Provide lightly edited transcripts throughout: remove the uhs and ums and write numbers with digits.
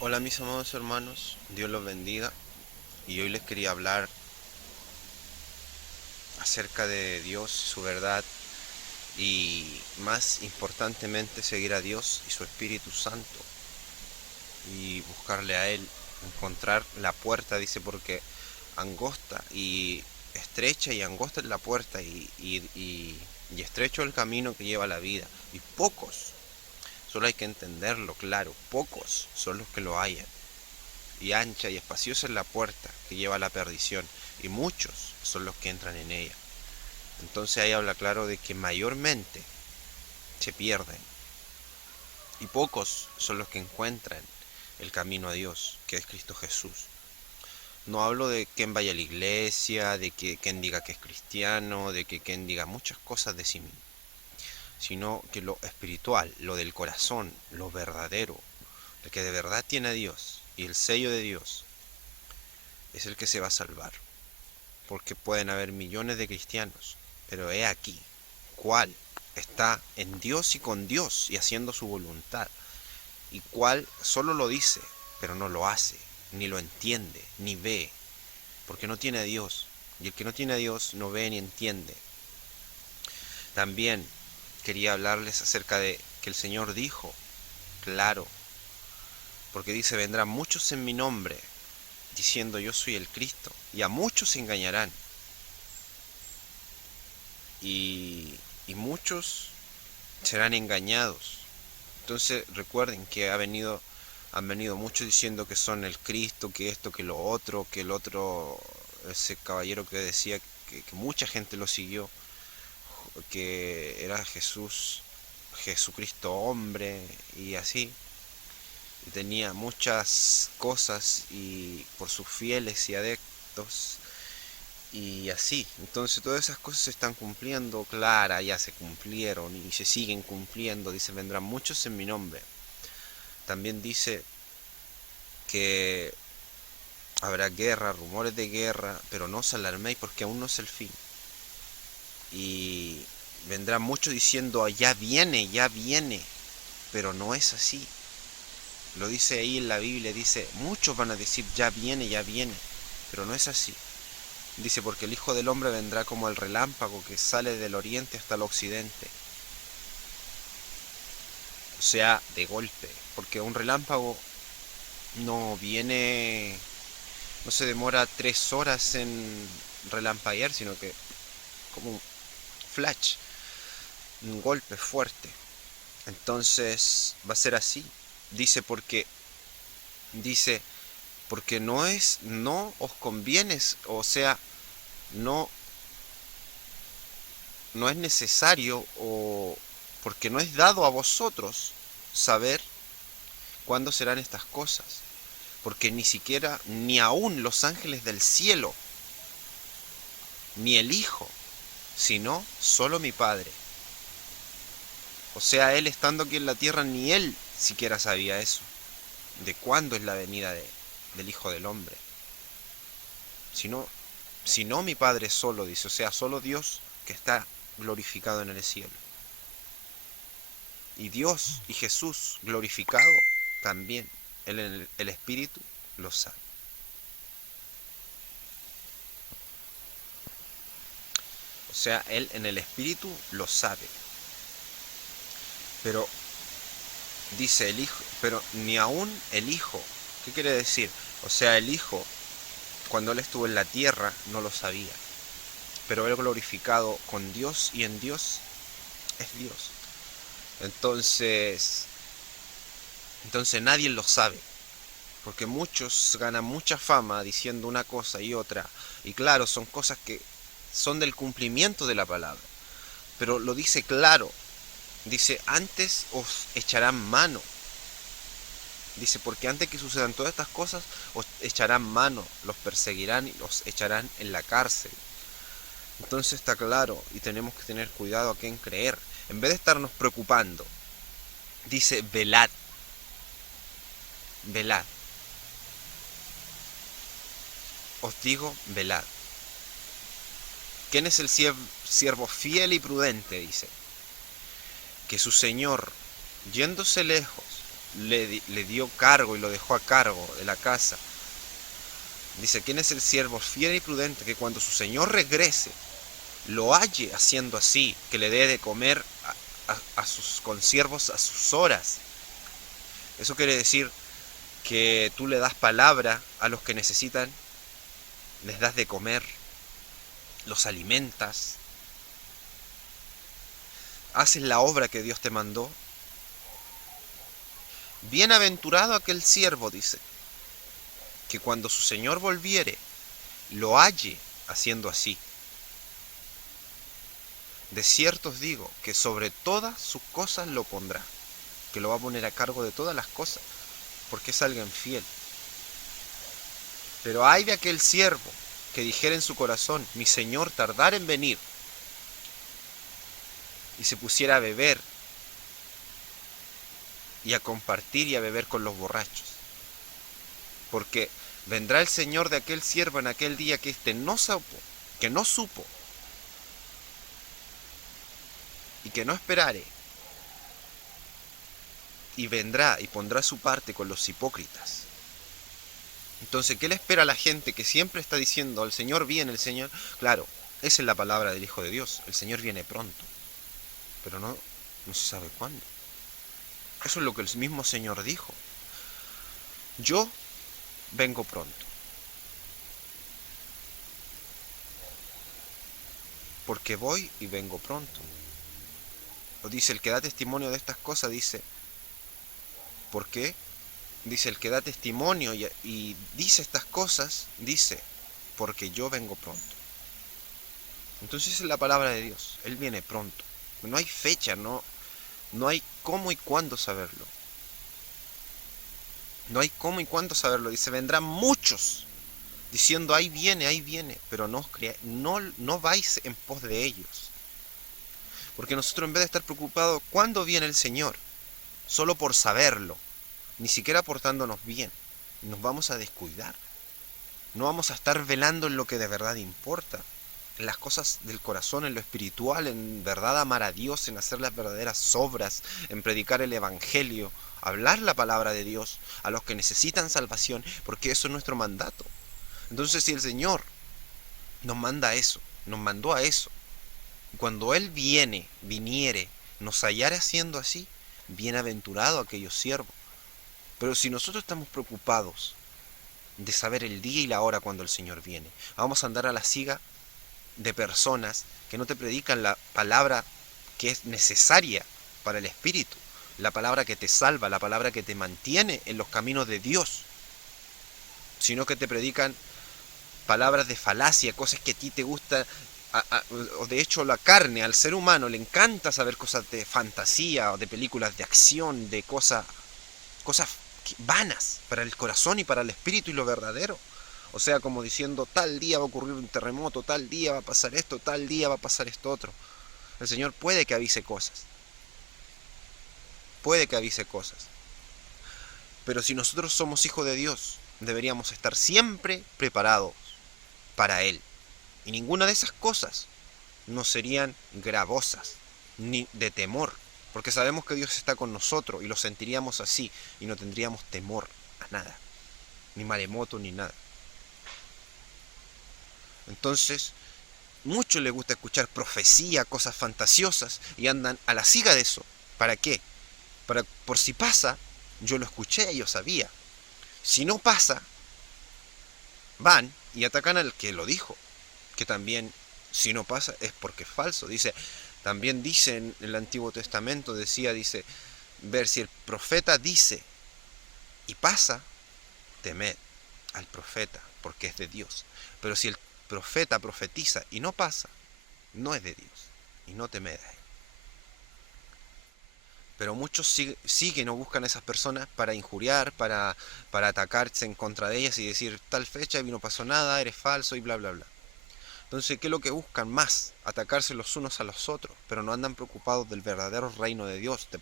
Hola mis amados hermanos, Dios los bendiga y hoy les quería hablar acerca de Dios, su verdad y más importantemente seguir a Dios y su Espíritu Santo y buscarle a Él, encontrar la puerta, dice, porque angosta y estrecha y angosta es la puerta y estrecho el camino que lleva a la vida y pocos, solo hay que entenderlo claro, pocos son los que lo hallan. Y ancha y espaciosa es la puerta que lleva a la perdición, y muchos son los que entran en ella. Entonces ahí habla claro de que mayormente se pierden, y pocos son los que encuentran el camino a Dios, que es Cristo Jesús. No hablo de quien vaya a la iglesia, de que quien diga que es cristiano, de que quien diga muchas cosas de sí mismo, sino que lo espiritual, lo del corazón, lo verdadero, el que de verdad tiene a Dios y el sello de Dios, es el que se va a salvar. Porque pueden haber millones de cristianos, pero he aquí, ¿cuál está en Dios y con Dios y haciendo su voluntad? ¿Y cuál solo lo dice, pero no lo hace, ni lo entiende, ni ve, porque no tiene a Dios? Y el que no tiene a Dios no ve ni entiende. También quería hablarles acerca de que el Señor dijo, claro, porque dice, vendrán muchos en mi nombre, diciendo yo soy el Cristo, y a muchos se engañarán. Y muchos serán engañados. Entonces recuerden que han venido muchos diciendo que son el Cristo, que esto, que el otro, ese caballero que decía que mucha gente lo siguió, que era Jesús, Jesucristo hombre y así. Y tenía muchas cosas y por sus fieles y adeptos y así. Entonces todas esas cosas se están cumpliendo, clara, ya se cumplieron y se siguen cumpliendo. Dice, vendrán muchos en mi nombre. También dice que habrá guerra, rumores de guerra, pero no os alarméis porque aún no es el fin. Y vendrán muchos diciendo, ya viene, pero no es así. Lo dice ahí en la Biblia, dice, muchos van a decir, ya viene, pero no es así. Dice, porque el Hijo del Hombre vendrá como el relámpago que sale del oriente hasta el occidente. O sea, de golpe. Porque un relámpago no viene, no se demora 3 horas en relampaguear, sino que como un flash, un golpe fuerte. Entonces va a ser así. Dice dice, porque no os conviene, o sea, no, no es necesario o porque no es dado a vosotros saber cuándo serán estas cosas, porque ni siquiera, ni aún los ángeles del cielo, ni el Hijo, sino solo mi Padre. O sea, Él estando aquí en la tierra, ni Él siquiera sabía eso, de cuándo es la venida del Hijo del Hombre. Sino, sino mi Padre solo, dice, o sea, solo Dios que está glorificado en el cielo. Y Dios y Jesús glorificado también, el Espíritu lo sabe. O sea, Él en el Espíritu lo sabe. Pero dice el Hijo, pero ni aún el Hijo. ¿Qué quiere decir? O sea, el Hijo, cuando Él estuvo en la tierra, no lo sabía. Pero Él glorificado con Dios y en Dios es Dios. Entonces, entonces nadie lo sabe. Porque muchos ganan mucha fama diciendo una cosa y otra. Y claro, son cosas que son del cumplimiento de la palabra. Pero lo dice claro. Dice, antes os echarán mano. Dice, porque antes que sucedan todas estas cosas, os echarán mano, los perseguirán y los echarán en la cárcel. Entonces está claro y tenemos que tener cuidado a quién creer. En vez de estarnos preocupando, dice, velad, velad. Os digo, velad. ¿Quién es el siervo fiel y prudente? Dice, que su señor, yéndose lejos, le dio cargo y lo dejó a cargo de la casa. Dice, ¿quién es el siervo fiel y prudente que cuando su señor regrese, lo halle haciendo así, que le dé de comer a sus consiervos a sus horas? Eso quiere decir que tú le das palabra a los que necesitan, les das de comer, los alimentas, haces la obra que Dios te mandó. Bienaventurado aquel siervo, dice, que cuando su señor volviere, lo halle haciendo así. De cierto os digo que sobre todas sus cosas lo pondrá, que lo va a poner a cargo de todas las cosas, porque es alguien fiel. Pero ay de aquel siervo que dijera en su corazón, mi señor tardar en venir, y se pusiera a beber y a compartir y a beber con los borrachos. Porque vendrá el señor de aquel siervo en aquel día que éste no supo y que no esperare, y vendrá y pondrá su parte con los hipócritas. Entonces, ¿qué le espera a la gente que siempre está diciendo, el Señor viene, el Señor? Claro, esa es la palabra del Hijo de Dios, el Señor viene pronto, pero no se sabe cuándo. Eso es lo que el mismo Señor dijo. Yo vengo pronto. Porque voy y vengo pronto. O dice, el que da testimonio de estas cosas, dice, ¿por qué? Dice, el que da testimonio y dice estas cosas, dice, porque yo vengo pronto. Entonces es la palabra de Dios, Él viene pronto. No hay fecha, no hay cómo y cuándo saberlo. No hay cómo y cuándo saberlo. Dice, vendrán muchos diciendo, ahí viene, pero no vais en pos de ellos. Porque nosotros, en vez de estar preocupados cuándo viene el Señor, solo por saberlo, ni siquiera portándonos bien, nos vamos a descuidar. No vamos a estar velando en lo que de verdad importa, en las cosas del corazón, en lo espiritual, en verdad amar a Dios, en hacer las verdaderas obras, en predicar el Evangelio, hablar la palabra de Dios a los que necesitan salvación, porque eso es nuestro mandato. Entonces, si el Señor nos manda a eso, nos mandó a eso, cuando Él viniere, nos hallare haciendo así, bienaventurado aquellos siervos. Pero si nosotros estamos preocupados de saber el día y la hora cuando el Señor viene, vamos a andar a la siga de personas que no te predican la palabra que es necesaria para el espíritu, la palabra que te salva, la palabra que te mantiene en los caminos de Dios, sino que te predican palabras de falacia, cosas que a ti te gustan, o de hecho la carne, al ser humano le encanta saber cosas de fantasía, o de películas de acción, de cosas vanas para el corazón y para el espíritu y lo verdadero. O sea, como diciendo, tal día va a ocurrir un terremoto, tal día va a pasar esto, tal día va a pasar esto otro. El Señor puede que avise cosas. Pero si nosotros somos hijos de Dios, deberíamos estar siempre preparados para Él. Y ninguna de esas cosas nos serían gravosas, ni de temor. Porque sabemos que Dios está con nosotros y lo sentiríamos así y no tendríamos temor a nada. Ni maremoto ni nada. Entonces, muchos les gusta escuchar profecía, cosas fantasiosas y andan a la siga de eso. ¿Para qué? Por si pasa, yo lo escuché y yo sabía. Si no pasa, van y atacan al que lo dijo. Que también, si no pasa, es porque es falso. También dice en el Antiguo Testamento, dice, ver si el profeta dice y pasa, temed al profeta, porque es de Dios. Pero si el profeta profetiza y no pasa, no es de Dios, y no temed a él. Pero muchos siguen o buscan a esas personas para injuriar, para atacarse en contra de ellas y decir, tal fecha y no pasó nada, eres falso y bla bla bla. Entonces, ¿qué es lo que buscan más? Atacarse los unos a los otros, pero no andan preocupados del verdadero reino de Dios, de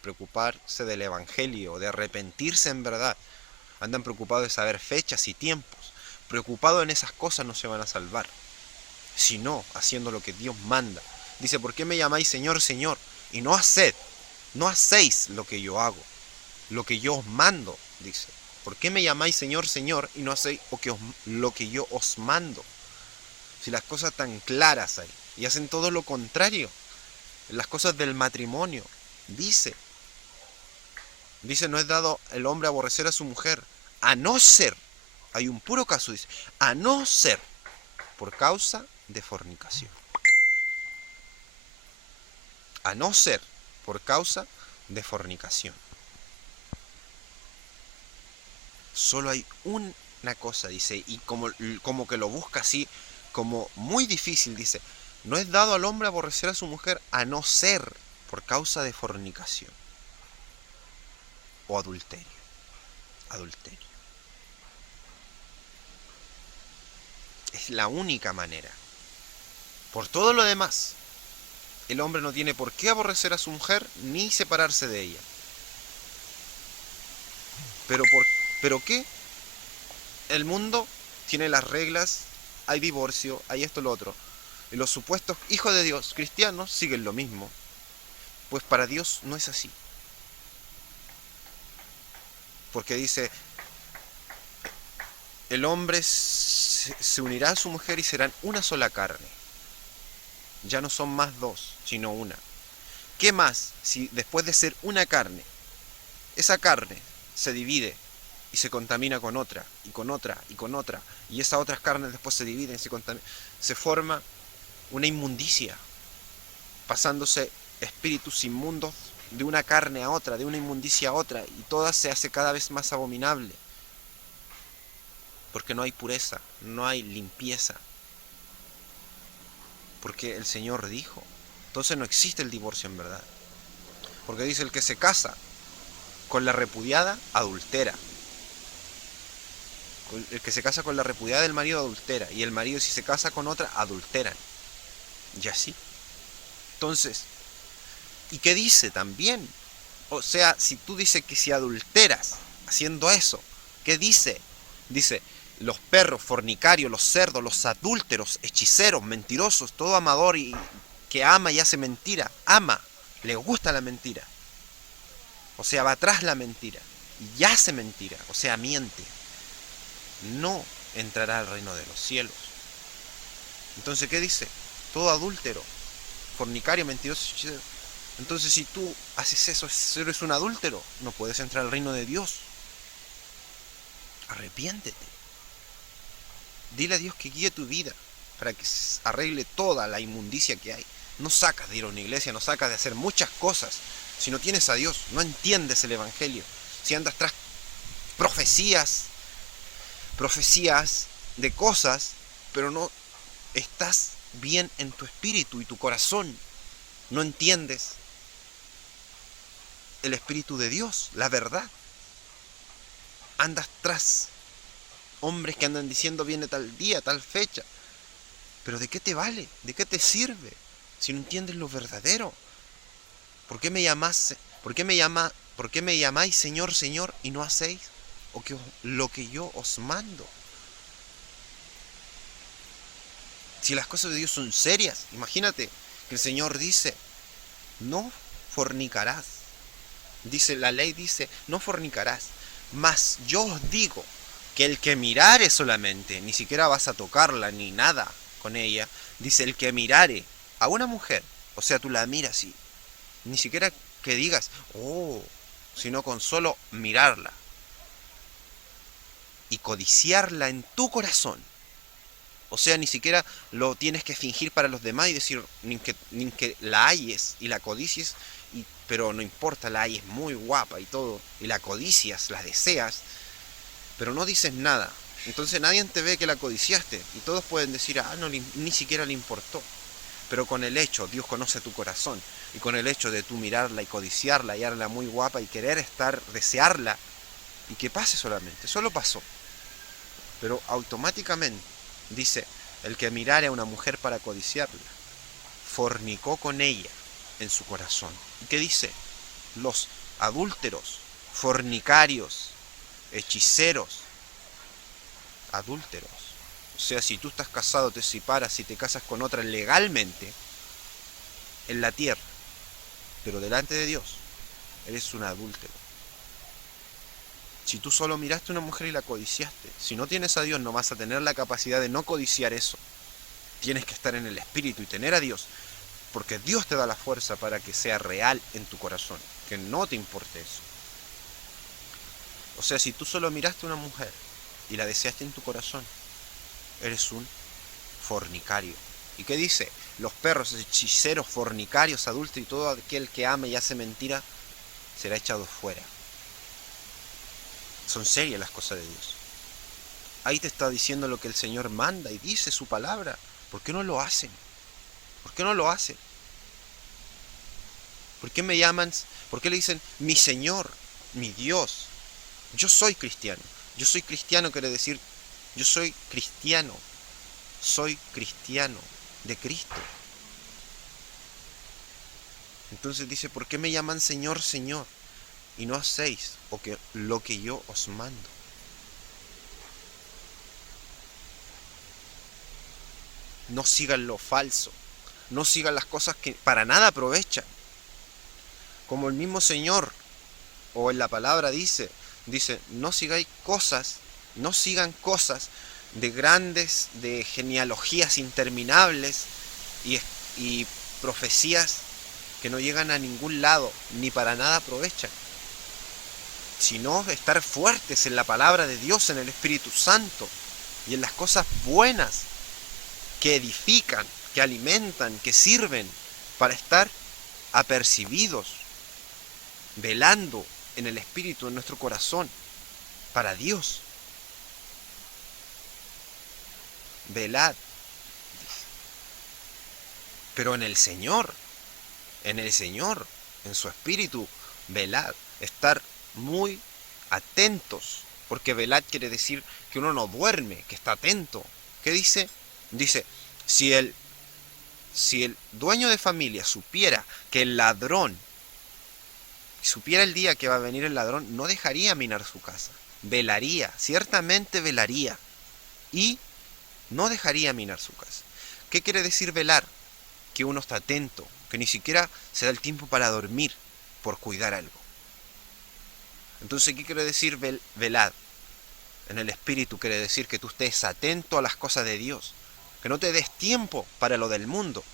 preocuparse del Evangelio, de arrepentirse en verdad. Andan preocupados de saber fechas y tiempos. Preocupados en esas cosas no se van a salvar, sino haciendo lo que Dios manda. Dice, ¿por qué me llamáis Señor, Señor? Y no hacéis lo que yo hago. lo que yo os mando, dice. ¿Por qué me llamáis Señor, Señor y no hacéis lo que yo os mando? Si las cosas tan claras hay, y hacen todo lo contrario. En las cosas del matrimonio, dice, no es dado el hombre aborrecer a su mujer, a no ser, hay un puro caso, dice, a no ser por causa de fornicación. A no ser por causa de fornicación. Solo hay una cosa, dice, y como que lo busca así, como muy difícil, dice, no es dado al hombre aborrecer a su mujer a no ser por causa de fornicación o adulterio. Adulterio. Es la única manera. Por todo lo demás, el hombre no tiene por qué aborrecer a su mujer ni separarse de ella. ¿Pero qué? El mundo tiene las reglas, hay divorcio, hay esto, lo otro. Y los supuestos hijos de Dios, cristianos, siguen lo mismo. Pues para Dios no es así. Porque dice, el hombre se unirá a su mujer y serán una sola carne. Ya no son más dos, sino una. ¿Qué más si después de ser una carne, esa carne se divide y se contamina con otra, y con otra, y con otra, y esas otras carnes después se dividen y se contaminan? Se forma una inmundicia, pasándose espíritus inmundos de una carne a otra, de una inmundicia a otra, y toda se hace cada vez más abominable. Porque no hay pureza, no hay limpieza. Porque el Señor dijo. Entonces no existe el divorcio en verdad. Porque dice, el que se casa con la repudiada, adultera. El que se casa con la repudiada del marido, adultera. Y el marido, si se casa con otra, adulteran. Y así. Entonces, ¿y qué dice también? O sea, si tú dices que si adulteras haciendo eso, ¿qué dice? Dice, los perros, fornicarios, los cerdos, los adúlteros, hechiceros, mentirosos, todo amador y que ama y hace mentira, ama, le gusta la mentira. O sea, va tras la mentira y hace mentira, o sea, miente. No entrará al reino de los cielos. Entonces, ¿qué dice? Todo adúltero, fornicario, mentiroso, hechicero. Entonces, si tú haces eso, eres un adúltero, no puedes entrar al reino de Dios. Arrepiéntete. Dile a Dios que guíe tu vida para que arregle toda la inmundicia que hay. No sacas de ir a una iglesia, no sacas de hacer muchas cosas. Si no tienes a Dios, no entiendes el Evangelio. Si andas tras profecías de cosas, pero no estás bien en tu espíritu y tu corazón. No entiendes el Espíritu de Dios, la verdad. Andas tras hombres que andan diciendo viene tal día, tal fecha. Pero ¿de qué te vale? ¿De qué te sirve? Si no entiendes lo verdadero. ¿Por qué me llamáis Señor, Señor y no hacéis lo que yo os mando? Si las cosas de Dios son serias, imagínate que el Señor dice, no fornicarás. Dice, la ley dice, no fornicarás. Mas yo os digo que el que mirare solamente, ni siquiera vas a tocarla ni nada con ella, dice, el que mirare a una mujer, o sea, tú la miras y ni siquiera que digas, oh, sino con solo mirarla y codiciarla en tu corazón. O sea, ni siquiera lo tienes que fingir para los demás y decir, ni que la halles y la codicies, pero no importa, la halles muy guapa y todo, y la codicias, la deseas, pero no dices nada. Entonces nadie te ve que la codiciaste, y todos pueden decir, no, ni siquiera le importó. Pero con el hecho, Dios conoce tu corazón, y con el hecho de tú mirarla y codiciarla, y hallarla muy guapa, y querer desearla, y que pase solamente, solo pasó. Pero automáticamente, dice, el que mirare a una mujer para codiciarla, fornicó con ella en su corazón. ¿Y qué dice? Los adúlteros, fornicarios, hechiceros, adúlteros. O sea, si tú estás casado, te separas y te casas con otra legalmente en la tierra, pero delante de Dios, eres un adúltero. Si tú solo miraste a una mujer y la codiciaste, si no tienes a Dios no vas a tener la capacidad de no codiciar eso. Tienes que estar en el Espíritu y tener a Dios, porque Dios te da la fuerza para que sea real en tu corazón, que no te importe eso. O sea, si tú solo miraste a una mujer y la deseaste en tu corazón, eres un fornicario. ¿Y qué dice? Los perros, hechiceros, fornicarios, adúlteros y todo aquel que ama y hace mentira será echado fuera. Son serias las cosas de Dios. Ahí te está diciendo lo que el Señor manda y dice su palabra. ¿Por qué no lo hacen? ¿Por qué no lo hacen? ¿Por qué me llaman? ¿Por qué le dicen mi Señor, mi Dios? Yo soy cristiano. Yo soy cristiano quiere decir, yo soy cristiano de Cristo. Entonces dice, ¿por qué me llaman Señor, Señor? Y no hacéis lo que yo os mando. No sigan lo falso. No sigan las cosas que para nada aprovechan. Como el mismo Señor, o en la palabra dice, no sigan cosas de grandes, de genealogías interminables y profecías que no llegan a ningún lado, ni para nada aprovechan. Sino estar fuertes en la palabra de Dios, en el Espíritu Santo, y en las cosas buenas, que edifican, que alimentan, que sirven, para estar apercibidos, velando en el Espíritu, en nuestro corazón, para Dios. Velad, pero en el Señor, en su Espíritu, velad, estar muy atentos, porque velad quiere decir que uno no duerme, que está atento. ¿Qué dice? Dice, si el dueño de familia supiera que el ladrón, supiera el día que va a venir el ladrón, no dejaría minar su casa, velaría, ciertamente velaría, y no dejaría minar su casa. ¿Qué quiere decir velar? Que uno está atento, que ni siquiera se da el tiempo para dormir por cuidar algo. Entonces, ¿qué quiere decir velad? En el Espíritu quiere decir que tú estés atento a las cosas de Dios, que no te des tiempo para lo del mundo,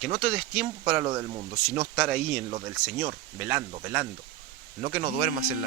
sino estar ahí en lo del Señor, velando, no que no duermas en la